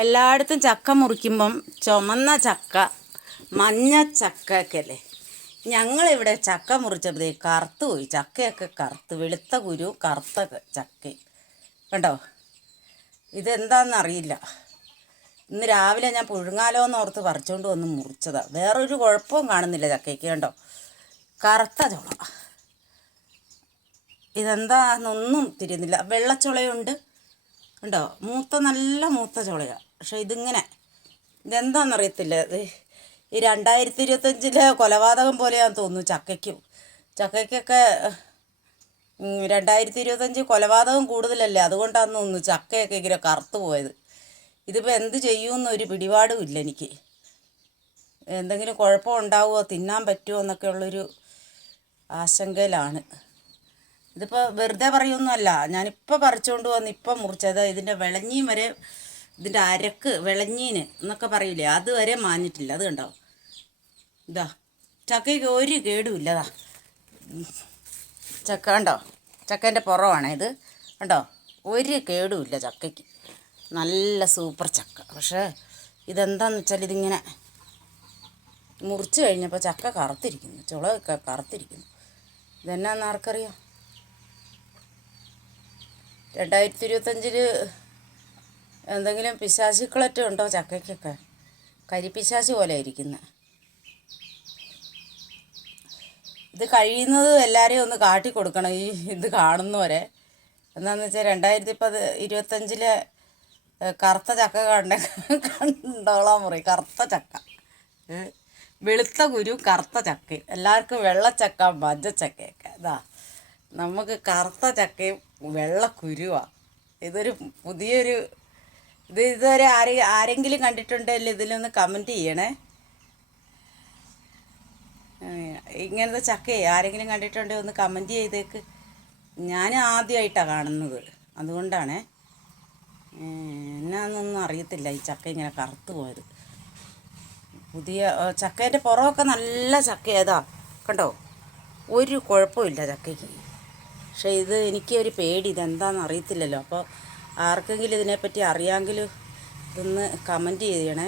എല്ലായിടത്തും ചക്ക മുറിക്കുമ്പം ചുമന്ന ചക്ക മഞ്ഞ ചക്കയൊക്കെയല്ലേ. ഞങ്ങളിവിടെ ചക്ക മുറിച്ചപ്പോഴേ കറുത്ത് പോയി. ചക്കയൊക്കെ കറുത്ത്, വെളുത്ത കുരു കറുത്ത ചക്ക കണ്ടോ. ഇതെന്താണെന്നറിയില്ല. ഇന്ന് രാവിലെ ഞാൻ പുഴുങ്ങാലോ എന്നോർത്ത് പറിച്ചുകൊണ്ട് വന്ന് മുറിച്ചതാണ്. വേറൊരു കുഴപ്പവും കാണുന്നില്ല ചക്കയ്ക്ക്. കണ്ടോ, കറുത്ത ചുള. ഇതെന്താണെന്നൊന്നും തിരിയുന്നില്ല. വെള്ളച്ചുളയുണ്ട് കണ്ടോ, നല്ല മൂത്ത ചുളയാണ്. പക്ഷെ ഇതെന്താണെന്നറിയത്തില്ല. ഈ 2025 കൊലപാതകം പോലെയാണെന്ന് തോന്നുന്നു ചക്കയ്ക്കൊക്കെ 2025 കൊലപാതകം കൂടുതലല്ലേ, അതുകൊണ്ടാണെന്ന് തോന്നുന്നു ചക്കയൊക്കെ ഇങ്ങനെ കറുത്തു പോയത്. ഇതിപ്പോൾ എന്ത് ചെയ്യുമെന്നൊരു പിടിപാടും ഇല്ല എനിക്ക്. എന്തെങ്കിലും കുഴപ്പം ഉണ്ടാവുമോ, തിന്നാൻ പറ്റുമോ എന്നൊക്കെ ഉള്ളൊരു ആശങ്കയിലാണ്. ഇതിപ്പോൾ വെറുതെ പറയുമൊന്നുമല്ല. ഞാനിപ്പോൾ പറിച്ചുകൊണ്ട് വന്ന് ഇപ്പം മുറിച്ചത്. ഇതിൻ്റെ വിളഞ്ഞീൻ വരെ, ഇതിൻ്റെ അരക്ക് വിളഞ്ഞീന് എന്നൊക്കെ പറയില്ലേ, അതുവരെ മാഞ്ഞിട്ടില്ല. അത് കണ്ടോ, ഇതാ ചക്കയ്ക്ക് ഒരു കേടുമില്ലതാ. ചക്ക കണ്ടോ, ചക്കേൻ്റെ പുറമാണ് ഇത് കണ്ടോ, ഒരു കേടുമില്ല ചക്കയ്ക്ക്. നല്ല സൂപ്പർ ചക്ക. പക്ഷേ ഇതെന്താണെന്ന് വെച്ചാൽ ഇതിങ്ങനെ മുറിച്ച് കഴിഞ്ഞപ്പോൾ ചക്ക കറുത്തിരിക്കുന്നു, ചുളയൊക്കെ കറുത്തിരിക്കുന്നു. ഇതെന്നാന്ന് ആർക്കറിയാം. 2025 എന്തെങ്കിലും പിശാചുക്കളൊക്കെ ഉണ്ടോ ചക്കയ്ക്കൊക്കെ? കരിപ്പിശാച് പോലെ ഇരിക്കുന്നത്. ഇത് കഴിയുന്നത് എല്ലാവരെയും ഒന്ന് കാട്ടിക്കൊടുക്കണം ഈ ഇത് കാണുന്നവരെ. എന്താണെന്ന് വെച്ചാൽ 2025 കറുത്ത ചക്ക കണ്ടോളാൻ പറയും. കറുത്ത ചക്ക, വെളുത്ത കുരു കറുത്ത ചക്ക. എല്ലാവർക്കും വെള്ളച്ചക്ക മഞ്ഞച്ചക്കയൊക്കെ. ഇതാ നമുക്ക് കറുത്ത ചക്കയും വെള്ള കുരുവാണ്. ഇതൊരു പുതിയൊരു ഇതുവരെ ആരെങ്കിലും കണ്ടിട്ടുണ്ടെങ്കിൽ ഇതിലൊന്ന് കമൻറ്റ് ചെയ്യണേ. ഇങ്ങനത്തെ ചക്കയെ ആരെങ്കിലും കണ്ടിട്ടുണ്ടെങ്കിൽ ഒന്ന് കമൻറ്റ് ചെയ്തേക്ക്. ഞാൻ ആദ്യമായിട്ടാണ് കാണുന്നത്, അതുകൊണ്ടാണ്. എന്നാന്നൊന്നും അറിയത്തില്ല ഈ ചക്ക ഇങ്ങനെ കറുത്ത് പോയത്. പുതിയ ചക്കേൻ്റെ പുറമൊക്കെ നല്ല ചക്കയേതാ കണ്ടോ, ഒരു കുഴപ്പമില്ല ചക്കയ്ക്ക്. പക്ഷേ ഇത് എനിക്കൊരു പേടി, ഇതെന്താണെന്ന് അറിയത്തില്ലല്ലോ. അപ്പോൾ ആർക്കെങ്കിലും ഇതിനെപ്പറ്റി അറിയാമെങ്കിൽ ഇതൊന്ന് കമൻറ്റ് ചെയ്യണേ.